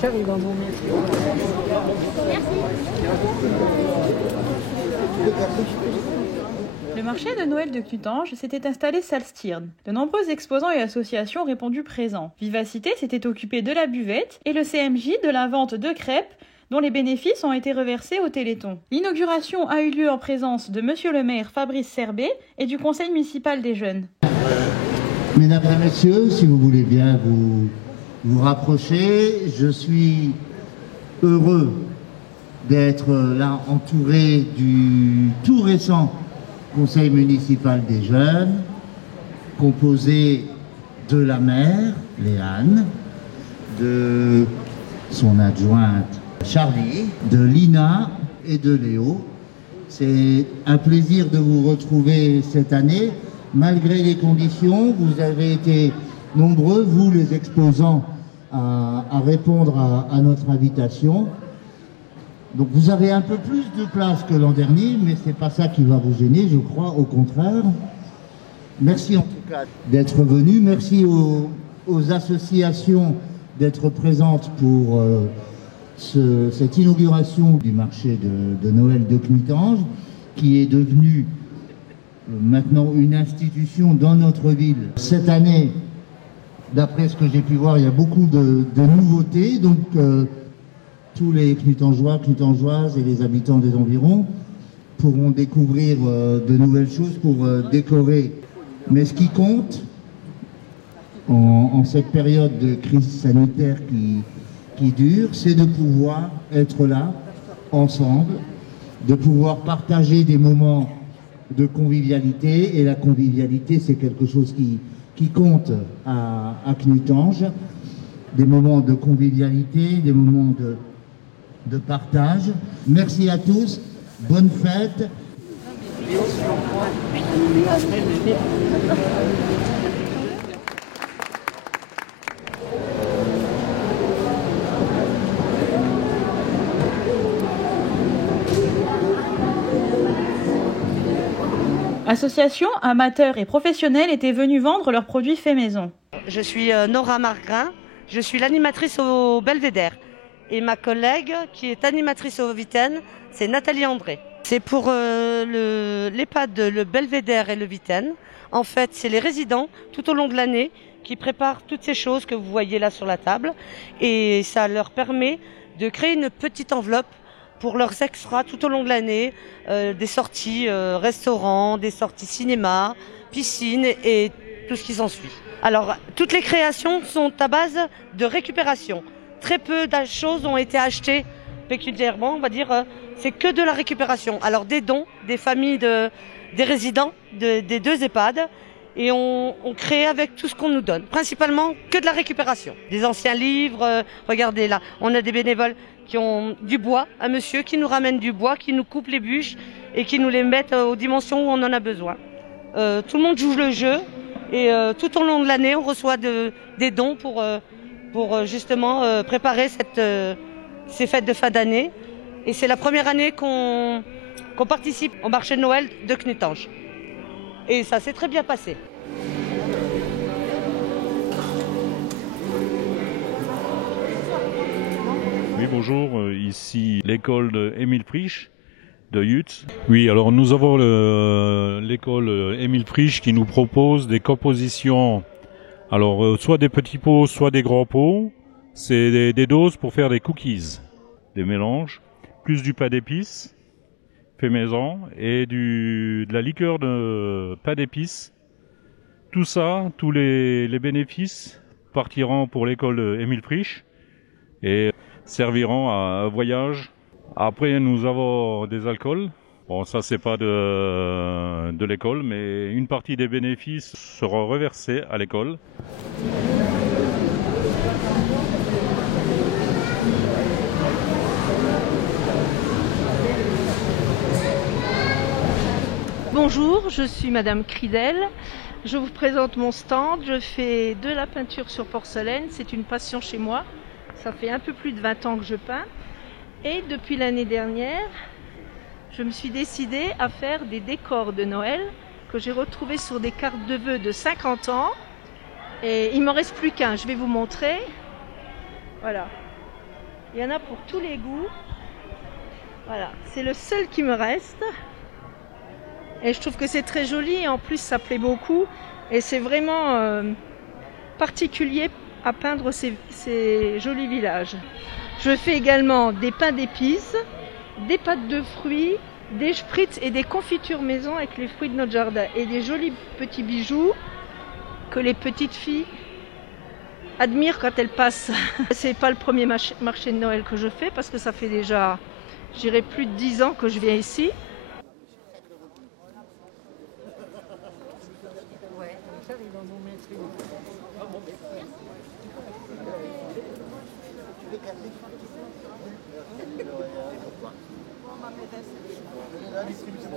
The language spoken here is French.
J'arrive dans mon Le marché de Noël de Knutange s'était installé salle Stirn. De nombreux exposants et associations ont répondu présents. Vivacité s'était occupé de la buvette et le CMJ de la vente de crêpes dont les bénéfices ont été reversés au Téléthon. L'inauguration a eu lieu en présence de Monsieur le maire Fabrice Serbet et du conseil municipal des jeunes. Mesdames et messieurs, si vous voulez bien vous rapprocher, je suis heureux d'être là entouré du tout récent conseil municipal des jeunes, composé de la maire, Léane, de son adjointe Charlie, de Lina et de Léo. C'est un plaisir de vous retrouver cette année. Malgré les conditions, vous avez été nombreux, vous les exposants, à répondre à notre invitation. Donc vous avez un peu plus de place que l'an dernier, mais ce n'est pas ça qui va vous gêner, je crois, au contraire. Merci en tout cas d'être venus. Merci aux associations d'être présentes pour cette inauguration du marché de Noël de Knutange, qui est devenu maintenant une institution dans notre ville. Cette année, d'après ce que j'ai pu voir, il y a beaucoup de nouveautés. Donc tous les Knutangeois, Knutangeoises et les habitants des environs pourront découvrir de nouvelles choses pour décorer. Mais ce qui compte en cette période de crise sanitaire qui dure, c'est de pouvoir être là, ensemble, de pouvoir partager des moments de convivialité. Et la convivialité, c'est quelque chose qui compte à Knutange. Des moments de convivialité, des moments de partage. Merci à tous, bonne fête. Associations, amateurs et professionnels étaient venus vendre leurs produits faits maison. Je suis Nora Margrin, je suis l'animatrice au Belvédère. Et ma collègue, qui est animatrice au Vitaine, c'est Nathalie André. C'est pour l'EHPAD, le Belvédère et le Vitaine. En fait, c'est les résidents, tout au long de l'année, qui préparent toutes ces choses que vous voyez là sur la table. Et ça leur permet de créer une petite enveloppe pour leurs extras tout au long de l'année, des sorties restaurants, des sorties cinéma, piscine et tout ce qui s'ensuit. Alors, toutes les créations sont à base de récupération. Très peu de choses ont été achetées pécuniairement, on va dire, c'est que de la récupération. Alors des dons, des familles, des résidents des deux EHPAD, et on crée avec tout ce qu'on nous donne. Principalement que de la récupération. Des anciens livres, regardez là, on a des bénévoles qui ont du bois, un monsieur qui nous ramène du bois, qui nous coupe les bûches et qui nous les met aux dimensions où on en a besoin. Tout le monde joue le jeu et tout au long de l'année, on reçoit des dons pour justement préparer ces fêtes de fin d'année. Et c'est la première année qu'on participe au marché de Noël de Knutange. Et ça s'est très bien passé. Oui, bonjour, ici l'école Émile Priche de Yutz. Oui, alors nous avons l'école Émile Priche qui nous propose des compositions, alors soit des petits pots, soit des grands pots. C'est des doses pour faire des cookies, des mélanges, plus du pain d'épices fait maison et de la liqueur de pain d'épices. Tout ça, tous les bénéfices partiront pour l'école Émile Priche et serviront à un voyage. Après, nous avons des alcools. Bon, ça, c'est pas de l'école, mais une partie des bénéfices sera reversée à l'école. Bonjour, je suis Madame Cridel. Je vous présente mon stand. Je fais de la peinture sur porcelaine. C'est une passion chez moi. Ça fait un peu plus de 20 ans que je peins. Et depuis l'année dernière, je me suis décidée à faire des décors de Noël que j'ai retrouvés sur des cartes de vœux de 50 ans. Et il ne m'en reste plus qu'un. Je vais vous montrer. Voilà. Il y en a pour tous les goûts. Voilà, c'est le seul qui me reste. Et je trouve que c'est très joli et en plus ça plaît beaucoup. Et c'est vraiment particulier à peindre ces jolis villages. Je fais également des pains d'épices, des pâtes de fruits, des spritz et des confitures maison avec les fruits de notre jardin. Et des jolis petits bijoux que les petites filles admirent quand elles passent. C'est pas le premier marché de Noël que je fais parce que ça fait déjà, je dirais, plus de 10 ans que je viens ici. La distribution.